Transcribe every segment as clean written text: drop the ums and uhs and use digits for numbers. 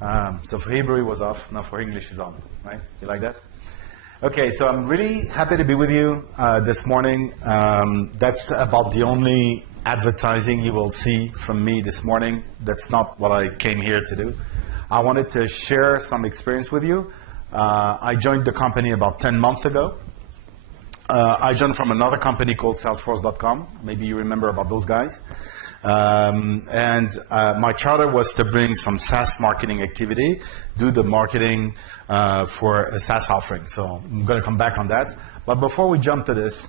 So for Hebrew it was off, now for English it's on, right? You like that? Okay, so I'm really happy to be with you this morning. That's about the only advertising you will see from me this morning. That's not what I came here to do. I wanted to share some experience with you. I joined the company about 10 months ago. I joined from another company called Salesforce.com. Maybe you remember about those guys. My charter was to bring some SaaS marketing activity, do the marketing for a SaaS offering. So I'm going to come back on that. But before we jump to this,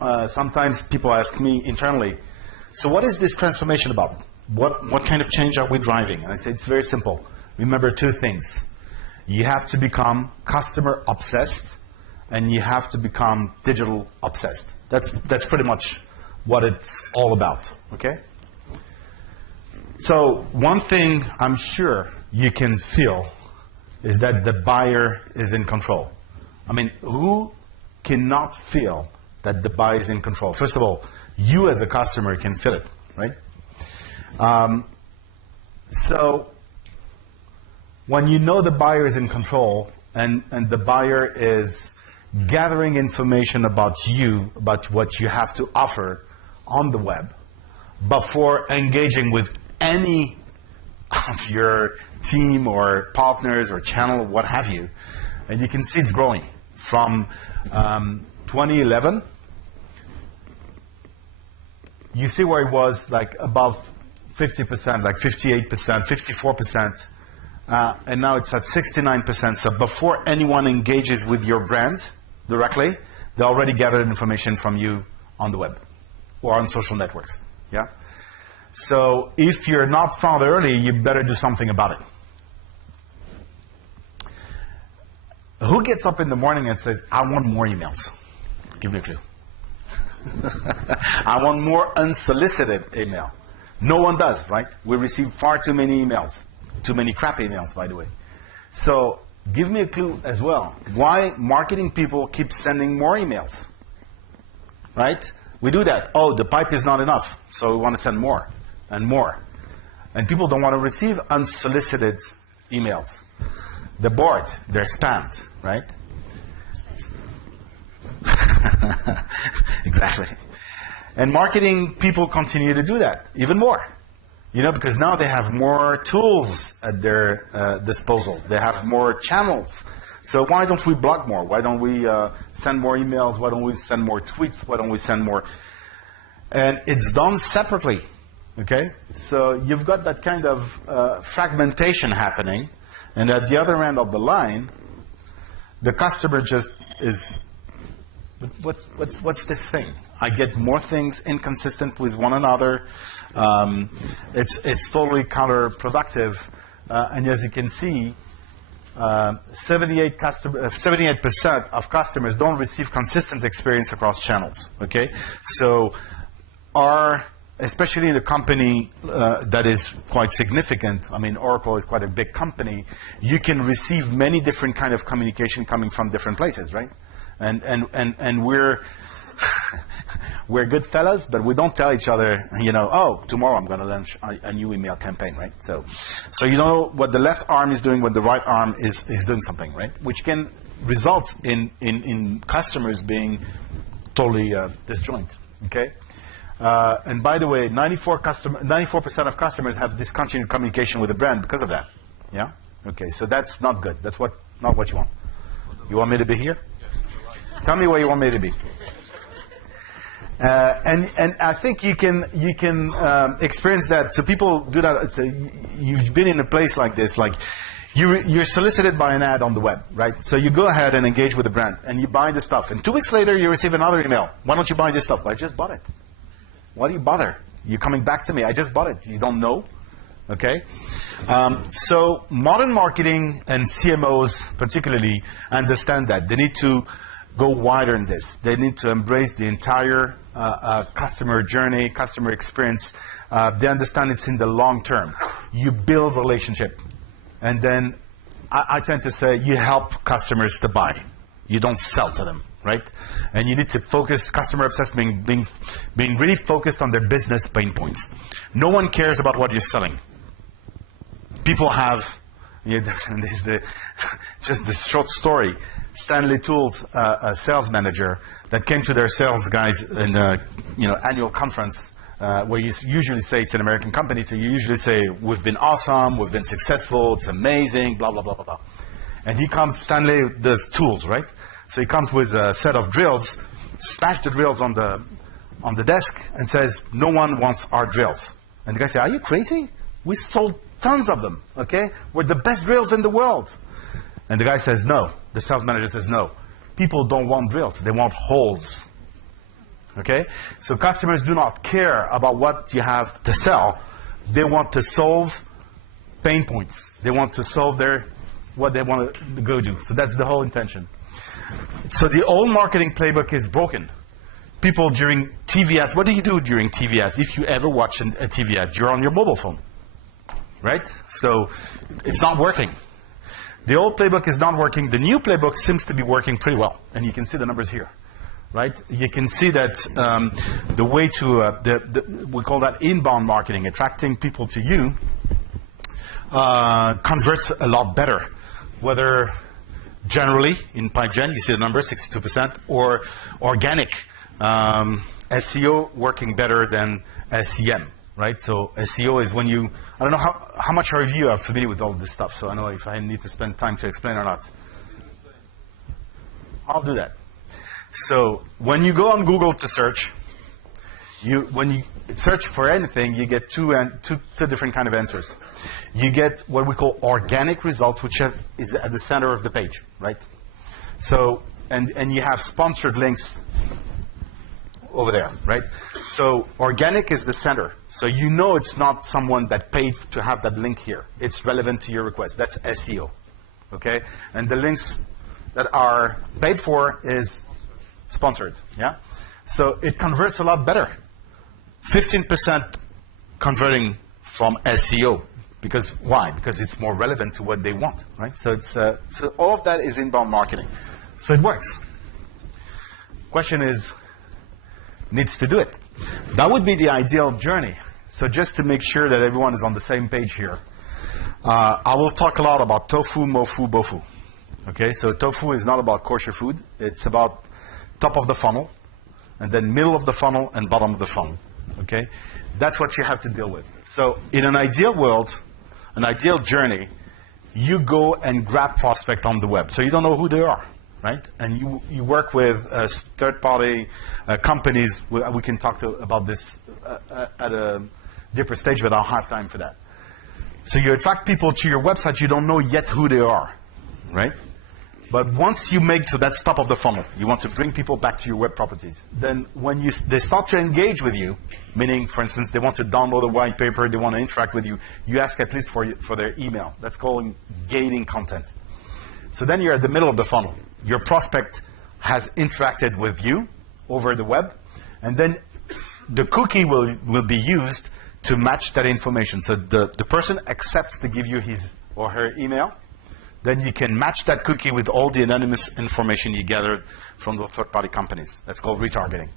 sometimes people ask me internally, so what is this transformation about? What kind of change are we driving? And I say it's very simple. Remember two things. You have to become customer obsessed, and you have to become digital obsessed. That's pretty much what it's all about, okay? So one thing I'm sure you can feel is that the buyer is in control. I mean, who cannot feel that the buyer is in control? First of all, you as a customer can feel it, right? So when you know the buyer is in control and the buyer is gathering information about you, about what you have to offer on the web, before engaging with any of your team or partners or channel, what have you, and you can see it's growing. From 2011, you see where it was like above 50%, like 58%, 54%, and now it's at 69%. So before anyone engages with your brand directly, they already gathered information from you on the web or on social networks. Yeah. So if you're not found early, you better do something about it. Who gets up in the morning and says, I want more emails? Give me a clue. I want more unsolicited email. No one does, right? We receive far too many emails. Too many crap emails, by the way. So give me a clue as well. Why marketing people keep sending more emails? Right? We do that. Oh, the pipe is not enough, so we want to send more and more. And people don't want to receive unsolicited emails. They're bored. They're spammed, right? Exactly. And marketing people continue to do that even more. You know, because now they have more tools at their disposal. They have more channels. So why don't we blog more? Why don't we send more emails? Why don't we send more tweets? Why don't we send more? And it's done separately, okay? So you've got that kind of fragmentation happening. And at the other end of the line, the customer just is, what's this thing? I get more things inconsistent with one another. It's totally counterproductive. And as you can see, 78% of customers don't receive consistent experience across channels. Okay, so especially in a company that is quite significant. I mean, Oracle is quite a big company. You can receive many different kind of communication coming from different places, right? And we're we're good fellas, but we don't tell each other, you know, oh, tomorrow I'm going to launch a new email campaign, right? So you know what the left arm is doing when the right arm is doing something, right? Which can result in customers being totally disjoint, okay? And by the way, 94% of customers have discontinued communication with the brand because of that, yeah? Okay, so that's not good. That's not what you want. You want me to be here? Tell me where you want me to be. And I think you can experience that. So people do that. You've been in a place like this, like you're solicited by an ad on the web, right? So you go ahead and engage with the brand, and you buy the stuff. And 2 weeks later, you receive another email. Why don't you buy this stuff? Well, I just bought it. Why do you bother? You're coming back to me. I just bought it. You don't know, okay? So modern marketing and CMOs particularly understand that they need to go wider in this. They need to embrace the entire customer journey, customer experience. They understand it's in the long term. You build relationship. And then I tend to say you help customers to buy. You don't sell to them, right? And you need to focus, customer obsessed, being really focused on their business pain points. No one cares about what you're selling. people have, there's just this short story. Stanley Toole's a sales manager that came to their sales guys in a annual conference where you usually say it's an American company, so you usually say, we've been awesome, we've been successful, it's amazing, blah, blah, blah, blah, blah. And Stanley does tools, right? So he comes with a set of drills, smash the drills on the desk, and says, no one wants our drills. And the guy says, are you crazy? We sold tons of them, okay? We're the best drills in the world. And the guy says, no. The sales manager says, no. People don't want drills. They want holes, okay? So customers do not care about what you have to sell. They want to solve pain points. They want to solve what they want to go do. So that's the whole intention. So the old marketing playbook is broken. People during TV ads, what do you do during TV ads? If you ever watch a TV ad, you're on your mobile phone, right? So it's not working. The old playbook is not working. The new playbook seems to be working pretty well. And you can see the numbers here, right? You can see that the way to, we call that inbound marketing, attracting people to you, converts a lot better. Whether generally in PipeGen, you see the number, 62%, or organic. SEO working better than SEM, right? So SEO is when you, I don't know how much of you are familiar with all of this stuff, so I don't know if I need to spend time to explain or not. I'll do that. So when you go on Google to search, when you search for anything, you get two different kind of answers. You get what we call organic results, which is at the center of the page, right? So, and you have sponsored links over there, right? So organic is the center. So you know it's not someone that paid to have that link here. It's relevant to your request. That's SEO, okay? And the links that are paid for is sponsored, yeah? So it converts a lot better. 15% converting from SEO. Because why? Because it's more relevant to what they want, right? So it's so all of that is inbound marketing. So it works. Question is, needs to do it. That would be the ideal journey. So just to make sure that everyone is on the same page here, I will talk a lot about tofu, mofu, bofu. Okay, so tofu is not about kosher food. It's about top of the funnel, and then middle of the funnel, and bottom of the funnel. Okay, that's what you have to deal with. So in an ideal world, an ideal journey, you go and grab prospect on the web. So you don't know who they are, right? And you work with third-party companies. We can talk about this at a deeper stage, but I don't have time for that. So you attract people to your website. You don't know yet who they are, right? But once you make, so that's top of the funnel. You want to bring people back to your web properties. Then when they start to engage with you, meaning, for instance, they want to download a white paper, they want to interact with you, you ask at least for their email. That's called gating content. So then you're at the middle of the funnel. Your prospect has interacted with you over the web, and then the cookie will be used to match that information. So the person accepts to give you his or her email. Then you can match that cookie with all the anonymous information you gathered from the third-party companies. That's called retargeting.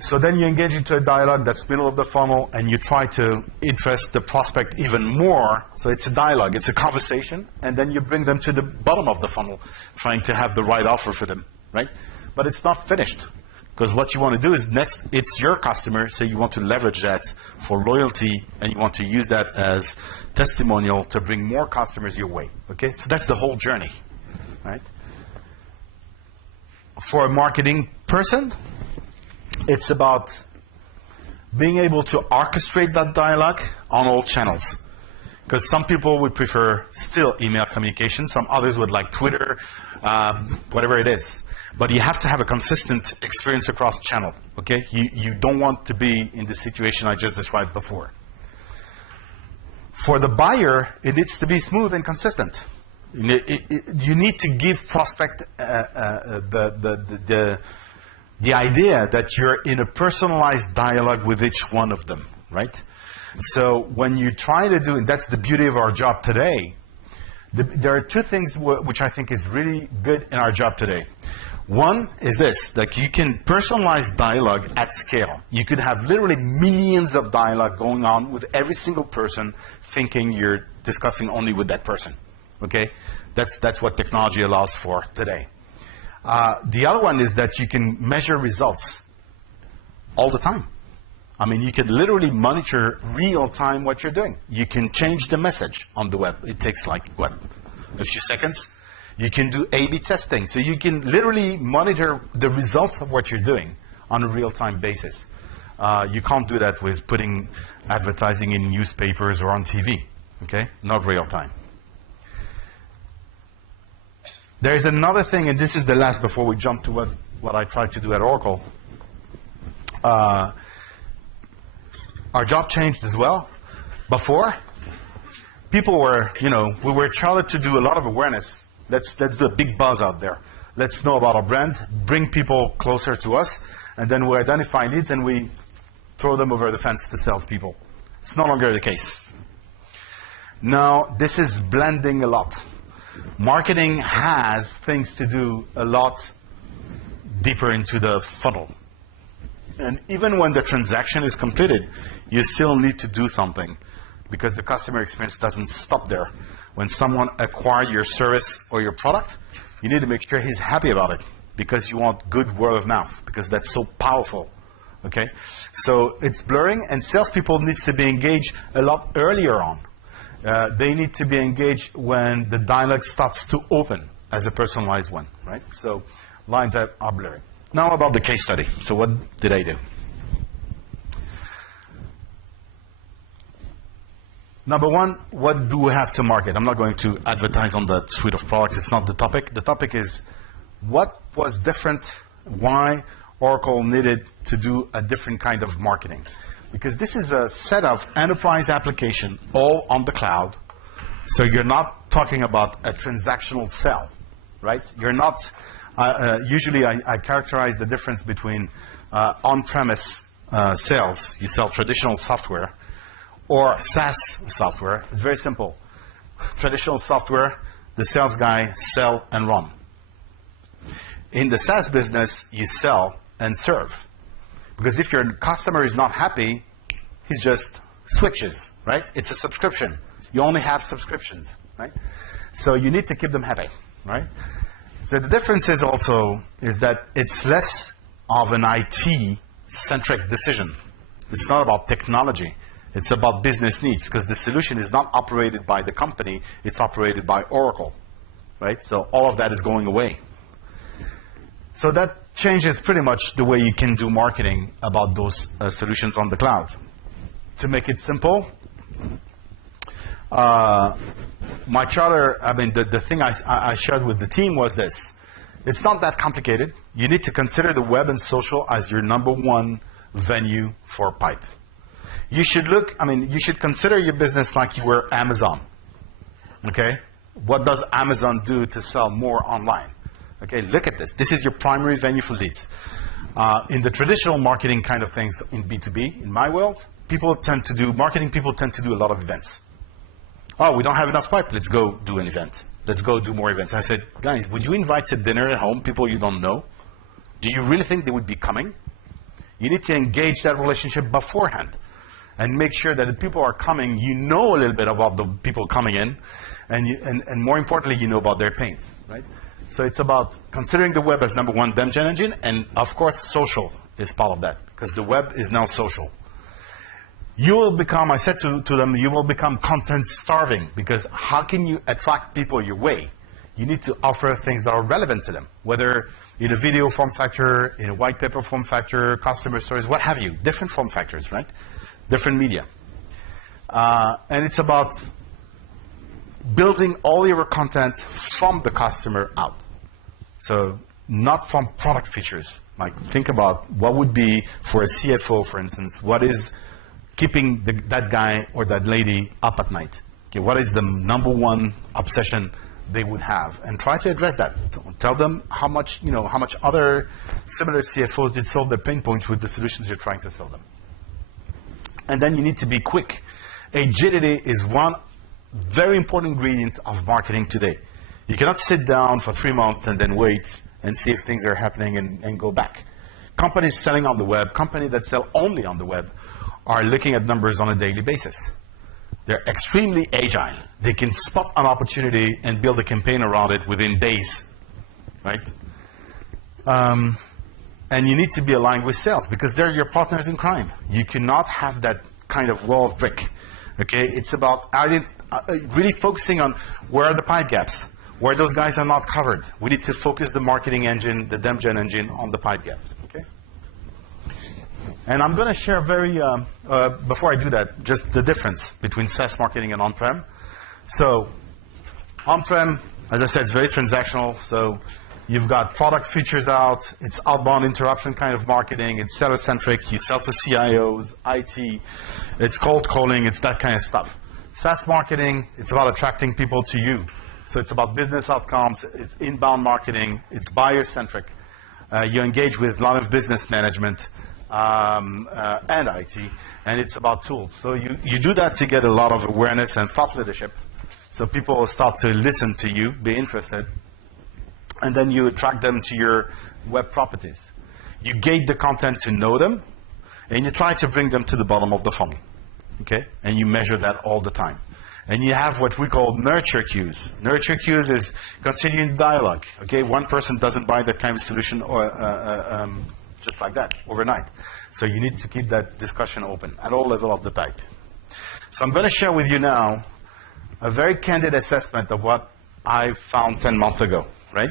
So then you engage into a dialogue that's middle of the funnel, and you try to interest the prospect even more. So it's a dialogue, it's a conversation, and then you bring them to the bottom of the funnel, trying to have the right offer for them, right? But it's not finished, because what you want to do is next, it's your customer, so you want to leverage that for loyalty, and you want to use that as testimonial to bring more customers your way. Okay, so that's the whole journey, right? For a marketing person, it's about being able to orchestrate that dialogue on all channels. Because some people would prefer still email communication, some others would like Twitter, whatever it is. But you have to have a consistent experience across channel. Okay, you don't want to be in the situation I just described before. For the buyer, it needs to be smooth and consistent. You need to give prospect the idea that you're in a personalized dialogue with each one of them, right? So when you try to do, and that's the beauty of our job today, there are two things which I think is really good in our job today. One is this, that you can personalize dialogue at scale. You could have literally millions of dialogue going on with every single person thinking you're discussing only with that person. Okay, that's what technology allows for today. The other one is that you can measure results all the time. I mean, you can literally monitor real time what you're doing. You can change the message on the web. It takes like, what, a few seconds? You can do A/B testing. So you can literally monitor the results of what you're doing on a real-time basis. You can't do that with putting advertising in newspapers or on TV, okay? Not real-time. There's another thing, and this is the last before we jump to what I tried to do at Oracle. Our job changed as well. Before, people were, we were chartered to do a lot of awareness. Let's do a big buzz out there. Let's know about our brand, bring people closer to us, and then we identify leads and we throw them over the fence to salespeople. It's no longer the case. Now, this is blending a lot. Marketing has things to do a lot deeper into the funnel. And even when the transaction is completed, you still need to do something because the customer experience doesn't stop there. When someone acquires your service or your product, you need to make sure he's happy about it because you want good word of mouth because that's so powerful. Okay? So it's blurring, and salespeople need to be engaged a lot earlier on. They need to be engaged when the dialogue starts to open as a personalized one, right? So lines are blurring. Now about the case study. So what did I do? Number one, what do we have to market? I'm not going to advertise on that suite of products. It's not the topic. The topic is what was different, why Oracle needed to do a different kind of marketing. Because this is a set of enterprise application all on the cloud. So you're not talking about a transactional sell, right? You're not, usually I characterize the difference between on-premise sales, you sell traditional software, or SaaS software. It's very simple. Traditional software, the sales guy sell and run. In the SaaS business, you sell and serve. Because if your customer is not happy, he just switches, right? It's a subscription. You only have subscriptions, right? So you need to keep them happy, right? So the difference is also is that it's less of an IT-centric decision. It's not about technology. It's about business needs because the solution is not operated by the company. It's operated by Oracle, right? So all of that is going away. So that changes pretty much the way you can do marketing about those solutions on the cloud. To make it simple, my charter, I mean, the thing I shared with the team was this. It's not that complicated. You need to consider the web and social as your number one venue for pipe. You should you should consider your business like you were Amazon. Okay? What does Amazon do to sell more online? Okay, look at this. This is your primary venue for leads. In the traditional marketing kind of things in B2B, in my world, marketing people tend to do a lot of events. Oh, we don't have enough pipe. Let's go do an event. Let's go do more events. I said, guys, would you invite to dinner at home people you don't know? Do you really think they would be coming? You need to engage that relationship beforehand and make sure that the people are coming, you know a little bit about the people coming in, and more importantly, you know about their pains, right? So it's about considering the web as number one demand gen engine, and of course, social is part of that, because the web is now social. You will become, I said to them, you will become content starving, because how can you attract people your way? You need to offer things that are relevant to them, whether in a video form factor, in a white paper form factor, customer stories, what have you, different form factors, right? Different media. And it's about building all your content from the customer out. So not from product features. Like think about what would be for a CFO, for instance, what is keeping that guy or that lady up at night? Okay, what is the number one obsession they would have? And try to address that. Tell them how much other similar CFOs did solve their pain points with the solutions you're trying to sell them. And then you need to be quick. Agility is one very important ingredient of marketing today. You cannot sit down for 3 months and then wait and see if things are happening and go back. Companies selling on the web, companies that sell only on the web, are looking at numbers on a daily basis. They're extremely agile. They can spot an opportunity and build a campaign around it within days, right? And you need to be aligned with sales because they're your partners in crime. You cannot have that kind of wall of brick, okay? It's about really focusing on where are the pipe gaps, where those guys are not covered. We need to focus the marketing engine, the dem gen engine on the pipe gap, okay? And I'm going to share before I do that, just the difference between SaaS marketing and on-prem. So on-prem, as I said, it's very transactional. So you've got product features out. It's outbound interruption kind of marketing. It's seller-centric. You sell to CIOs, IT. It's cold calling. It's that kind of stuff. SaaS marketing, it's about attracting people to you. So it's about business outcomes. It's inbound marketing. It's buyer-centric. You engage with a lot of business management and IT. And it's about tools. So you do that to get a lot of awareness and thought leadership. So people will start to listen to you, be interested. And then you attract them to your web properties. You gate the content to know them, and you try to bring them to the bottom of the funnel, okay? And you measure that all the time. And you have what we call nurture queues. Nurture queues is continuing dialogue, okay? One person doesn't buy that kind of solution or just like that overnight. So you need to keep that discussion open at all levels of the pipe. So I'm going to share with you now a very candid assessment of what I found 10 months ago. Right?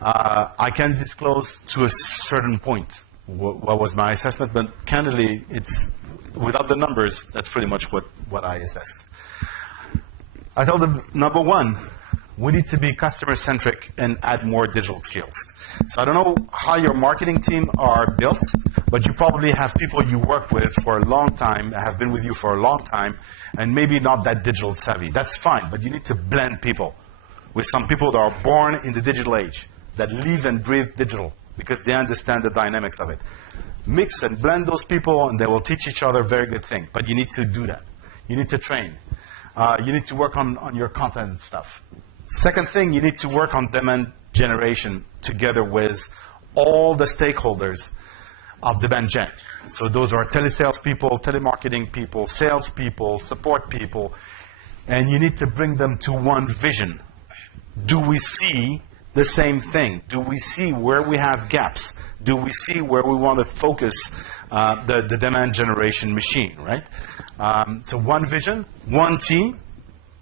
I can disclose to a certain point what was my assessment, but candidly, it's without the numbers, that's pretty much what I assessed. I told them, number one, we need to be customer-centric and add more digital skills. So I don't know how your marketing team are built, but you probably have people you work with for a long time, have been with you for a long time, and maybe not that digital savvy. That's fine, but you need to blend people with some people that are born in the digital age, that live and breathe digital, because they understand the dynamics of it. Mix and blend those people, and they will teach each other a very good thing. But you need to do that. You need to train. You need to work on your content and stuff. Second thing, you need to work on demand generation together with all the stakeholders of demand gen. So those are telesales people, telemarketing people, sales people, support people, and you need to bring them to one vision. Do we see the same thing? Do we see where we have gaps? Do we see where we want to focus the demand generation machine, right? So one vision, one team.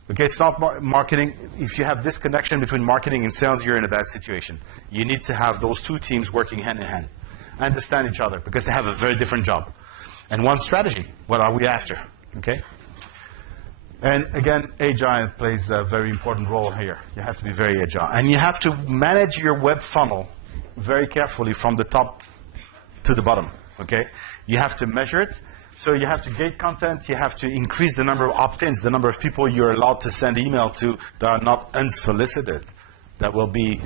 Okay, it's not marketing. If you have this connection between marketing and sales, you're in a bad situation. You need to have those two teams working hand in hand. Understand each other because they have a very different job. And one strategy. What are we after? Okay? And again, agile plays a very important role here. You have to be very agile. And you have to manage your web funnel very carefully from the top to the bottom, okay? You have to measure it. So you have to gate content. You have to increase the number of opt-ins, the number of people you're allowed to send email to that are not unsolicited, that will be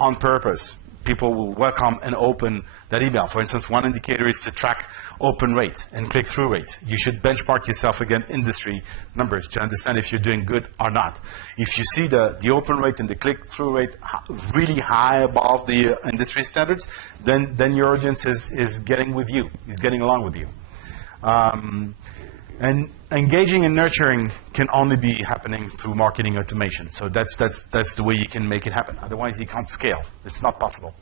on purpose. People will welcome and open that email. For instance, one indicator is to track open rate and click-through rate. You should benchmark yourself against industry numbers to understand if you're doing good or not. If you see the open rate and the click-through rate really high above the industry standards, then your audience is getting with you, is getting along with you. And engaging and nurturing can only be happening through marketing automation. So that's the way you can make it happen. Otherwise, you can't scale. It's not possible.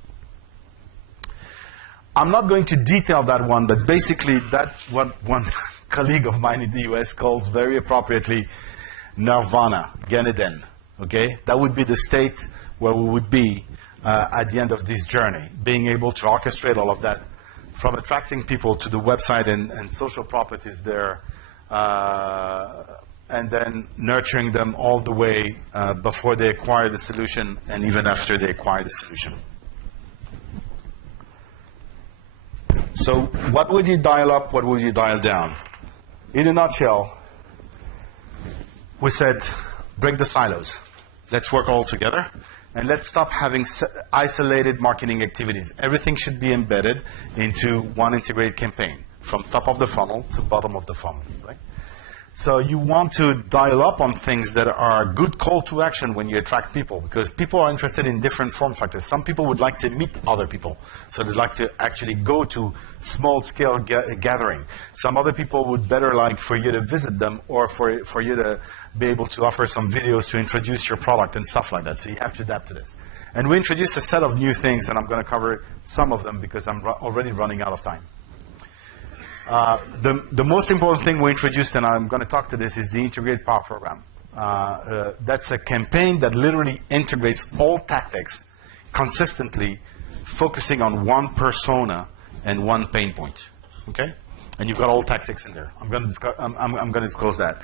I'm not going to detail that one, but basically that's what one colleague of mine in the US calls very appropriately nirvana, Gan Eden. Okay? That would be the state where we would be at the end of this journey, being able to orchestrate all of that, from attracting people to the website and social properties there, and then nurturing them all the way before they acquire the solution and even after they acquire the solution. So what would you dial up? What would you dial down? In a nutshell, we said, break the silos. Let's work all together. And let's stop having isolated marketing activities. Everything should be embedded into one integrated campaign, from top of the funnel to bottom of the funnel. Right? So you want to dial up on things that are good call to action when you attract people, because people are interested in different form factors. Some people would like to meet other people, so they'd like to actually go to small-scale gathering. Some other people would better like for you to visit them, or for you to be able to offer some videos to introduce your product and stuff like that. So you have to adapt to this. And we introduced a set of new things, and I'm going to cover some of them because I'm already running out of time. The most important thing we introduced, and I'm going to talk to this, is the Integrated Power Program. That's a campaign that literally integrates all tactics consistently, focusing on one persona and one pain point. Okay? And you've got all tactics in there. I'm going to disclose that.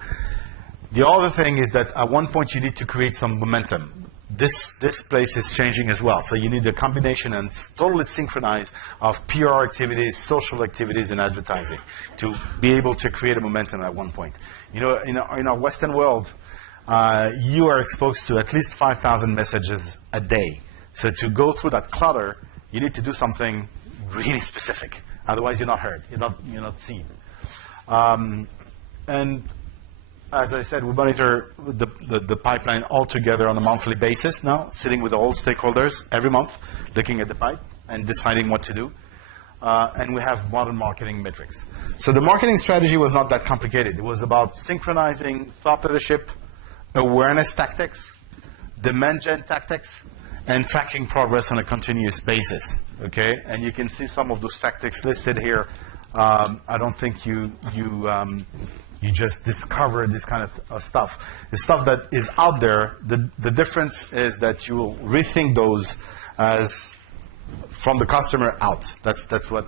The other thing is that at one point you need to create some momentum. This place is changing as well. So you need a combination and totally synchronized of PR activities, social activities, and advertising to be able to create a momentum at one point. You know, in our Western world, you are exposed to at least 5,000 messages a day. So to go through that clutter, you need to do something really specific. Otherwise, you're not heard. You're not seen. And as I said, we monitor the pipeline all together on a monthly basis now, sitting with all stakeholders every month, looking at the pipe and deciding what to do. And we have modern marketing metrics. So the marketing strategy was not that complicated. It was about synchronizing thought leadership, awareness tactics, demand gen tactics, and tracking progress on a continuous basis. Okay? And you can see some of those tactics listed here. I don't think you just discover this kind of stuff. The stuff that is out there, the difference is that you will rethink those as from the customer out. That's what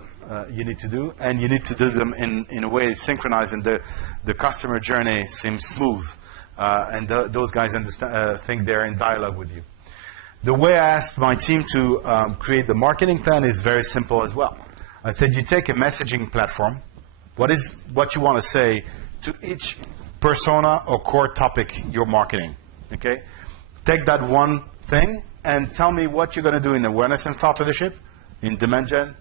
you need to do. And you need to do them in a way it's synchronized and the customer journey seems smooth. And those guys think they're in dialogue with you. The way I asked my team to create the marketing plan is very simple as well. I said you take a messaging platform. What you want to say to each persona or core topic you're marketing, okay? Take that one thing and tell me what you're going to do in awareness and thought leadership, in demand gen,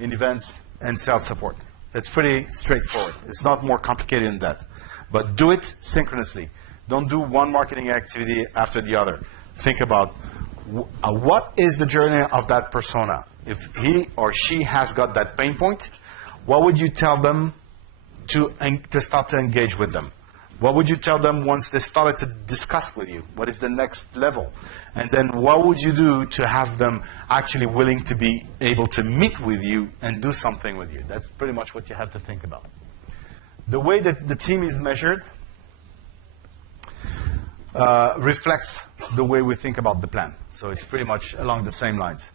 in events, and sales support. It's pretty straightforward. It's not more complicated than that. But do it synchronously. Don't do one marketing activity after the other. Think about what is the journey of that persona. If he or she has got that pain point, what would you tell them to start to engage with them? What would you tell them once they started to discuss with you? What is the next level? And then what would you do to have them actually willing to be able to meet with you and do something with you? That's pretty much what you have to think about. The way that the team is measured reflects the way we think about the plan. So it's pretty much along the same lines.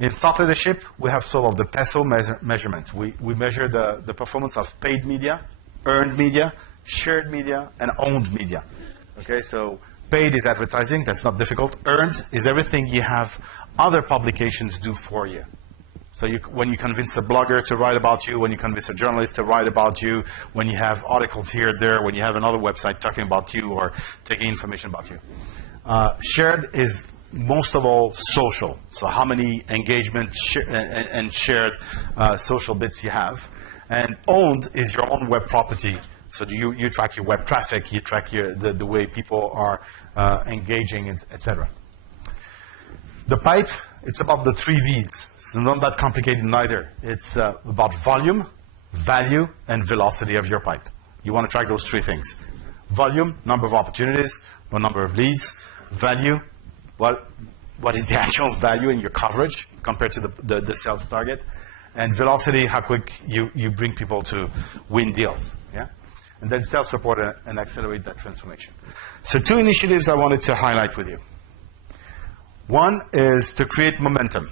In thought leadership, we have sort of the PESO measurement. We measure the performance of paid media, earned media, shared media, and owned media. Okay, so paid is advertising. That's not difficult. Earned is everything you have other publications do for you. So when you convince a blogger to write about you, when you convince a journalist to write about you, when you have articles here and there, when you have another website talking about you or taking information about you. Shared is most of all social. So how many engagement and shared social bits you have. And owned is your own web property. So you track your web traffic, you track the way people are engaging, etc. The pipe, it's about the 3 V's. It's not that complicated neither. It's about volume, value, and velocity of your pipe. You want to track those 3 things. Volume, number of opportunities, or number of leads. Value, what is the actual value in your coverage compared to the sales target? And velocity, how quick you bring people to win deals. Yeah? And then sales support and accelerate that transformation. So 2 initiatives I wanted to highlight with you. One is to create momentum.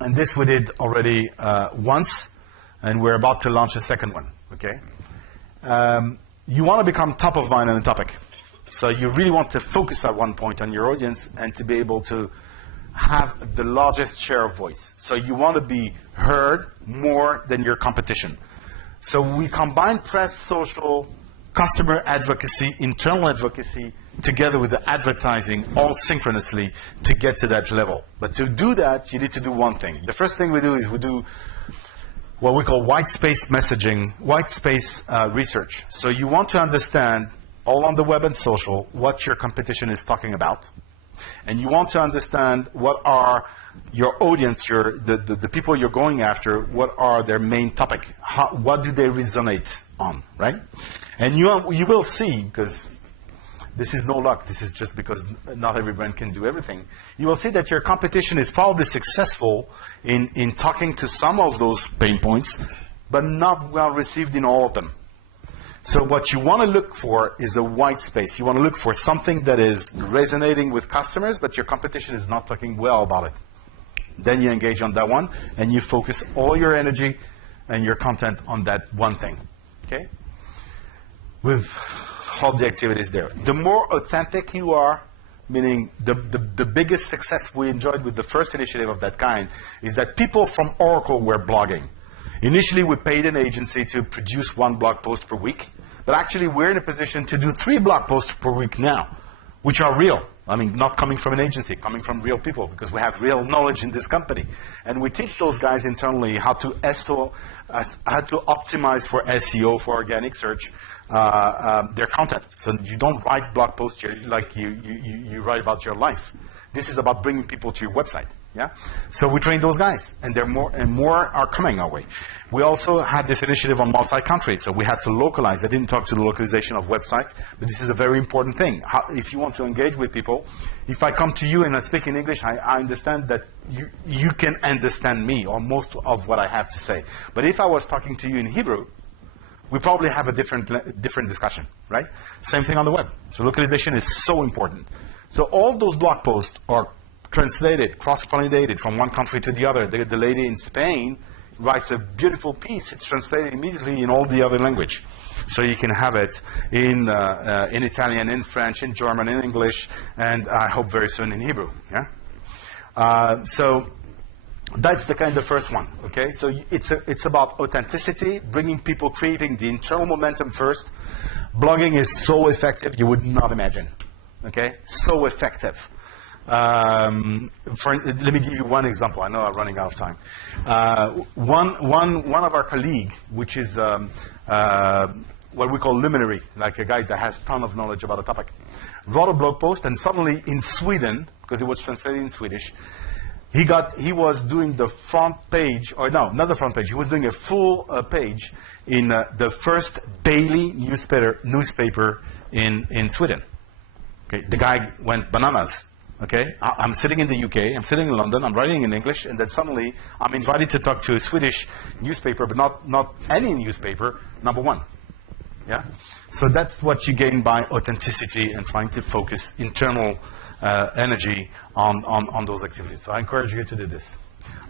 And this we did already once, and we're about to launch a second one. Okay? You want to become top of mind on a topic. So you really want to focus at one point on your audience and to be able to have the largest share of voice. So you want to be heard more than your competition. So we combine press, social, customer advocacy, internal advocacy, together with the advertising, all synchronously to get to that level. But to do that, you need to do one thing. The first thing we do is we do what we call white space messaging, white space research. So you want to understand all on the web and social what your competition is talking about. And you want to understand what are your audience, the people you're going after, what are their main topic? What do they resonate on, right? And you will see, because this is no luck, this is just because not every brand can do everything. You will see that your competition is probably successful in talking to some of those pain points, but not well received in all of them. So what you want to look for is a white space. You want to look for something that is resonating with customers, but your competition is not talking well about it. Then you engage on that one, and you focus all your energy and your content on that one thing. Okay? With all the activities there. The more authentic you are, meaning the biggest success we enjoyed with the first initiative of that kind is that people from Oracle were blogging. Initially, we paid an agency to produce 1 blog post per week, but actually we're in a position to do 3 blog posts per week now, which are real. I mean, not coming from an agency, coming from real people, because we have real knowledge in this company. And we teach those guys internally how to optimize for SEO, for organic search, their content. So you don't write blog posts like you write about your life. This is about bringing people to your website. Yeah? So we train those guys, and more and more are coming our way. We also had this initiative on multi-country, so we had to localize. I didn't talk to the localization of website, but this is a very important thing. If you want to engage with people, if I come to you and I speak in English, I understand that you can understand me or most of what I have to say. But if I was talking to you in Hebrew, we probably have a different discussion, right? Same thing on the web. So localization is so important. So all those blog posts are translated, cross-pollinated from one country to the other. The lady in Spain writes a beautiful piece. It's translated immediately in all the other language. So you can have it in Italian, in French, in German, in English, and I hope very soon in Hebrew. Yeah. So that's the first one. Okay. So it's about authenticity, bringing people, creating the internal momentum first. Blogging is so effective you would not imagine. Okay. So effective. Let me give you one example. I know I'm running out of time. One of our colleagues, which is what we call luminary, like a guy that has a ton of knowledge about a topic, wrote a blog post, and suddenly in Sweden, because it was translated in Swedish, he was doing the front page, or no, not the front page. He was doing a full page in the first daily newspaper in Sweden. Okay, the guy went bananas. Okay, I'm sitting in the UK, I'm sitting in London, I'm writing in English, and then suddenly I'm invited to talk to a Swedish newspaper, but not any newspaper, number one. Yeah? So that's what you gain by authenticity and trying to focus internal energy on those activities. So I encourage you to do this.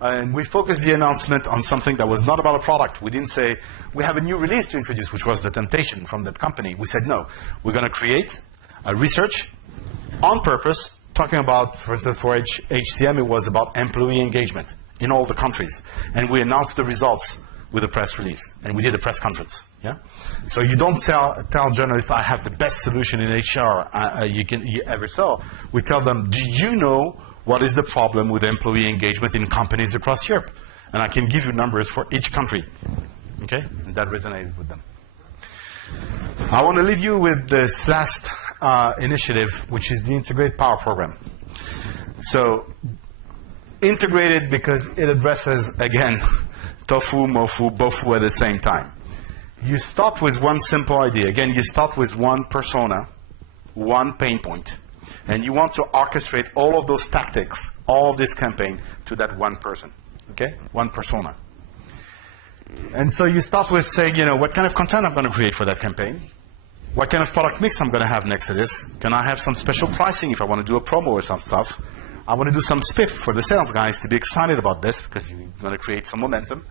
And we focused the announcement on something that was not about a product. We didn't say, we have a new release to introduce, which was the temptation from that company. We said, no, we're going to create a research on purpose, talking about, for instance, for HCM, it was about employee engagement in all the countries. And we announced the results with a press release. And we did a press conference. Yeah? So you don't tell journalists, I have the best solution in HR you ever saw. We tell them, do you know what is the problem with employee engagement in companies across Europe? And I can give you numbers for each country. Okay? And that resonated with them. I want to leave you with this last initiative, which is the Integrated Power Program. So, integrated because it addresses, again, tofu, mofu, bofu at the same time. You start with one simple idea. Again, you start with one persona, one pain point, and you want to orchestrate all of those tactics, all of this campaign, to that one person. Okay? One persona. And so you start with saying, what kind of content I'm going to create for that campaign? What kind of product mix I'm going to have next to this? Can I have some special pricing if I want to do a promo or some stuff? I want to do some spiff for the sales guys to be excited about this because you're going to create some momentum.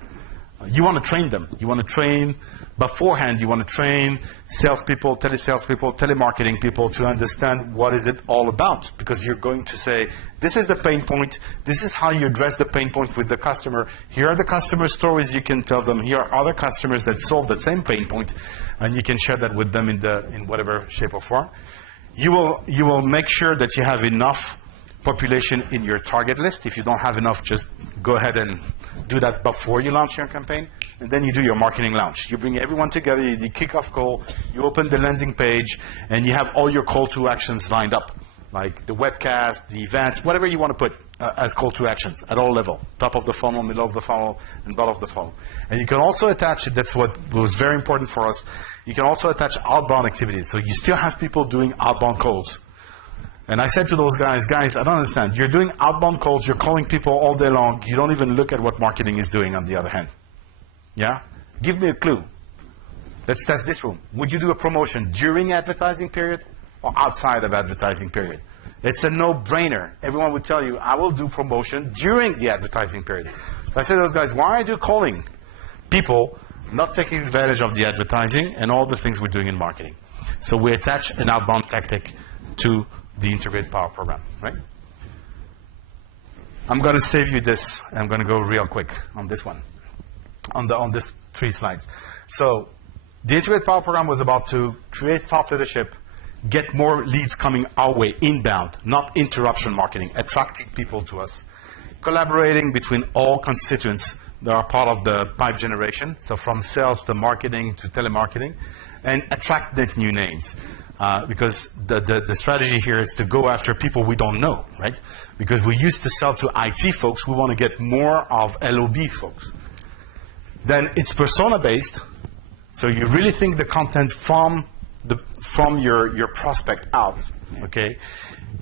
You want to train them. You want to train beforehand. You want to train salespeople, telesalespeople, telemarketing people to understand what is it all about, because you're going to say, this is the pain point. This is how you address the pain point with the customer. Here are the customer stories you can tell them. Here are other customers that solve that same pain point, and you can share that with them in whatever shape or form. You will make sure that you have enough population in your target list. If you don't have enough, just go ahead and do that before you launch your campaign. and then you do your marketing launch. You bring everyone together, you do kickoff call, you open the landing page, and you have all your call to actions lined up, like the webcast, the events, whatever you want to put as call to actions at all level, top of the funnel, middle of the funnel, and bottom of the funnel. And you can also attach, that's what was very important for us, you can also attach outbound activities. So you still have people doing outbound calls. And I said to those guys, I don't understand. You're doing outbound calls, you're calling people all day long, you don't even look at what marketing is doing on the other hand. Yeah? Give me a clue. Let's test this room. Would you do a promotion during advertising period or outside of advertising period? It's a no-brainer. Everyone would tell you, I will do promotion during the advertising period. So I said to those guys, why are you calling people not taking advantage of the advertising and all the things we're doing in marketing? So we attach an outbound tactic to the Integrated Power Program, right? I'm going to save you this. I'm going to go real quick on this one, on this 3 slides. So the Integrated Power Program was about to create thought leadership, get more leads coming our way, inbound, not interruption marketing, attracting people to us, collaborating between all constituents that are part of the pipe generation, so from sales to marketing to telemarketing, and attract the new names. Because the strategy here is to go after people we don't know, right? Because we used to sell to IT folks, we want to get more of LOB folks. Then it's persona-based, so you really think the content from your prospect out, okay?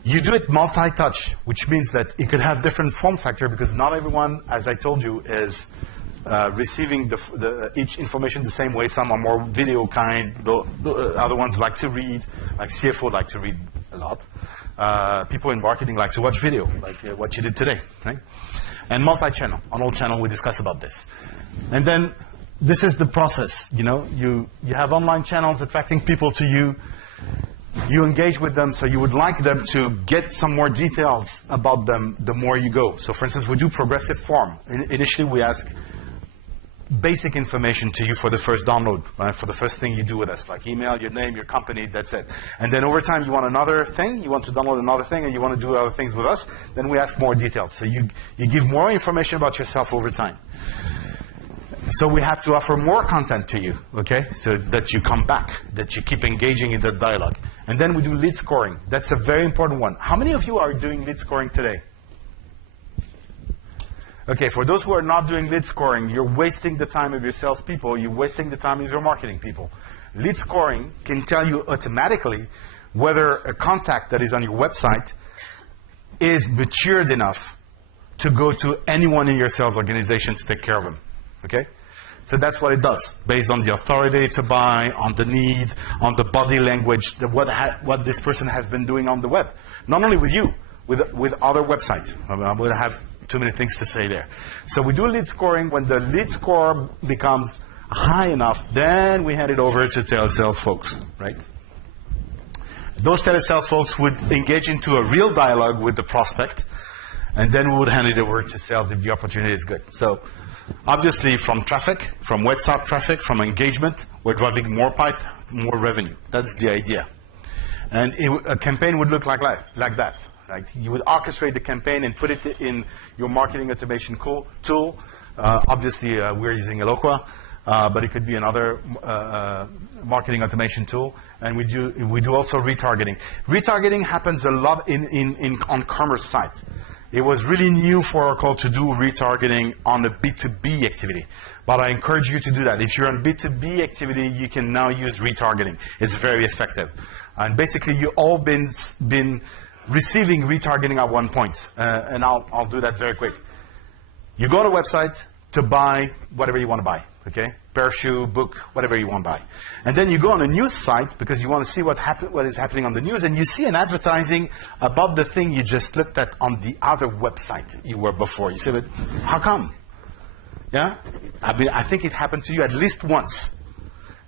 You do it multi-touch, which means that it could have different form factor because not everyone, as I told you, is receiving each information the same way. Some are more video kind. The other ones like to read, like CFO like to read a lot. People in marketing like to watch video, like what you did today, right? And multi-channel. On all channel, we discuss about this. And then this is the process. You know, you have online channels attracting people to you. You engage with them, so you would like them to get some more details about them the more you go. So, for instance, we do progressive form. Initially, we ask basic information to you for the first download, right? For the first thing you do with us, like email, your name, your company, that's it. And then over time, you want another thing, you want to download another thing, and you want to do other things with us, then we ask more details. So you give more information about yourself over time. So we have to offer more content to you, okay? So that you come back, that you keep engaging in the dialogue. And then we do lead scoring. That's a very important one. How many of you are doing lead scoring today? Okay, for those who are not doing lead scoring, you're wasting the time of your salespeople, you're wasting the time of your marketing people. Lead scoring can tell you automatically whether a contact that is on your website is matured enough to go to anyone in your sales organization to take care of them. Okay? So that's what it does, based on the authority to buy, on the need, on the body language, what this person has been doing on the web. Not only with you, with other websites. I would have too many things to say there. So we do lead scoring. When the lead score becomes high enough, then we hand it over to telesales folks, right? Those telesales folks would engage into a real dialogue with the prospect, and then we would hand it over to sales if the opportunity is good. So obviously from traffic, from WhatsApp traffic, from engagement, we're driving more pipe, more revenue. That's the idea. And a campaign would look like that. Like you would orchestrate the campaign and put it in your marketing automation tool. Obviously, we're using Eloqua, but it could be another marketing automation tool. And we do also retargeting. Retargeting happens a lot on commerce sites. It was really new for Oracle to do retargeting on a B2B activity. But I encourage you to do that. If you're on B2B activity, you can now use retargeting. It's very effective. And basically, you've all been receiving retargeting at one point. And I'll do that very quick. You go on a website to buy whatever you want to buy. Okay? Pair of shoe, book, whatever you want to buy. And then you go on a news site because you want to see what is happening on the news, and you see an advertising about the thing you just looked at on the other website you were before. You say, but how come? Yeah? I think it happened to you at least once.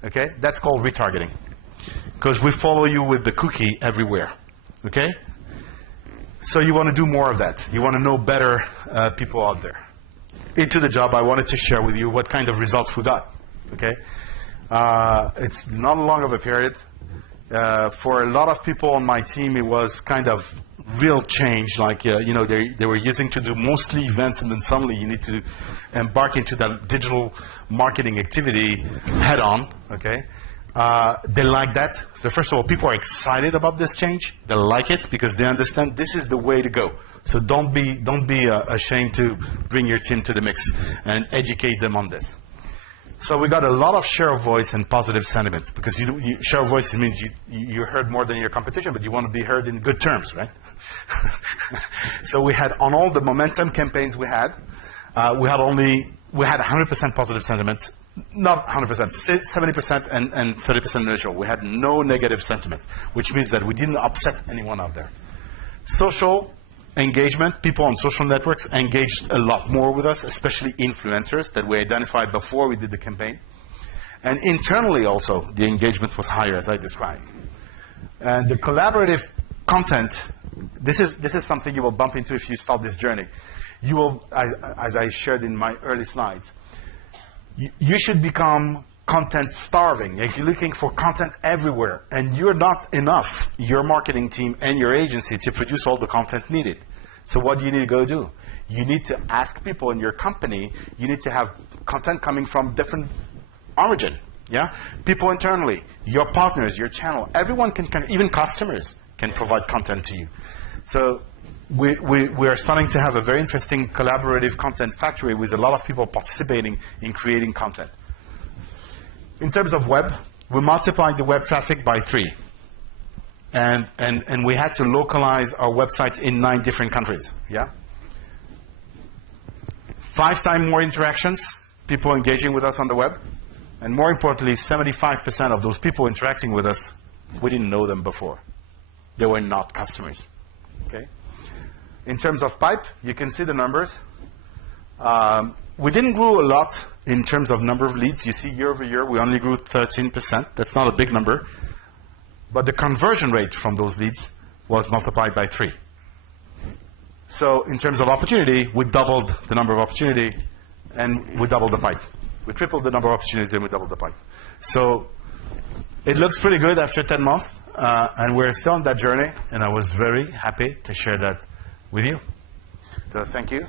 Okay? That's called retargeting. Because we follow you with the cookie everywhere. Okay? So you want to do more of that. You want to know better people out there. Into the job, I wanted to share with you what kind of results we got. Okay, it's not long of a period. For a lot of people on my team, it was kind of real change, like they were using to do mostly events, and then suddenly you need to embark into that digital marketing activity head on. Okay, they like that. So first of all, people are excited about this change. They like it because they understand this is the way to go. So don't be ashamed to bring your team to the mix and educate them on this. So we got a lot of share of voice and positive sentiments, because share of voice means you're heard more than your competition, but you want to be heard in good terms, right? So we had, on all the momentum campaigns we had 100% positive sentiments, not 100%, 70% and 30% neutral. We had no negative sentiment, which means that we didn't upset anyone out there. Social engagement, people on social networks engaged a lot more with us, especially influencers that we identified before we did the campaign. And internally also, the engagement was higher, as I described. And the collaborative content, this is something you will bump into if you start this journey. You will, as I shared in my early slides, you should become content starving. Like, you're looking for content everywhere, and you're not enough, your marketing team and your agency, to produce all the content needed. So what do you need to go do? You need to ask people in your company, you need to have content coming from different origin. Yeah? People internally, your partners, your channel, everyone can even customers can provide content to you. So we are starting to have a very interesting collaborative content factory with a lot of people participating in creating content. In terms of web, we multiplied the web traffic by 3. And we had to localize our website in 9 different countries. Yeah? 5 times more interactions, people engaging with us on the web. And more importantly, 75% of those people interacting with us, we didn't know them before. They were not customers. Okay? In terms of pipe, you can see the numbers. We didn't grow a lot in terms of number of leads. You see, year over year, we only grew 13%. That's not a big number. But the conversion rate from those leads was multiplied by 3. So in terms of opportunity, we doubled the number of opportunity, and we doubled the pipe. We tripled the number of opportunities, and we doubled the pipe. So it looks pretty good after 10 months, and we're still on that journey, and I was very happy to share that with you. So thank you.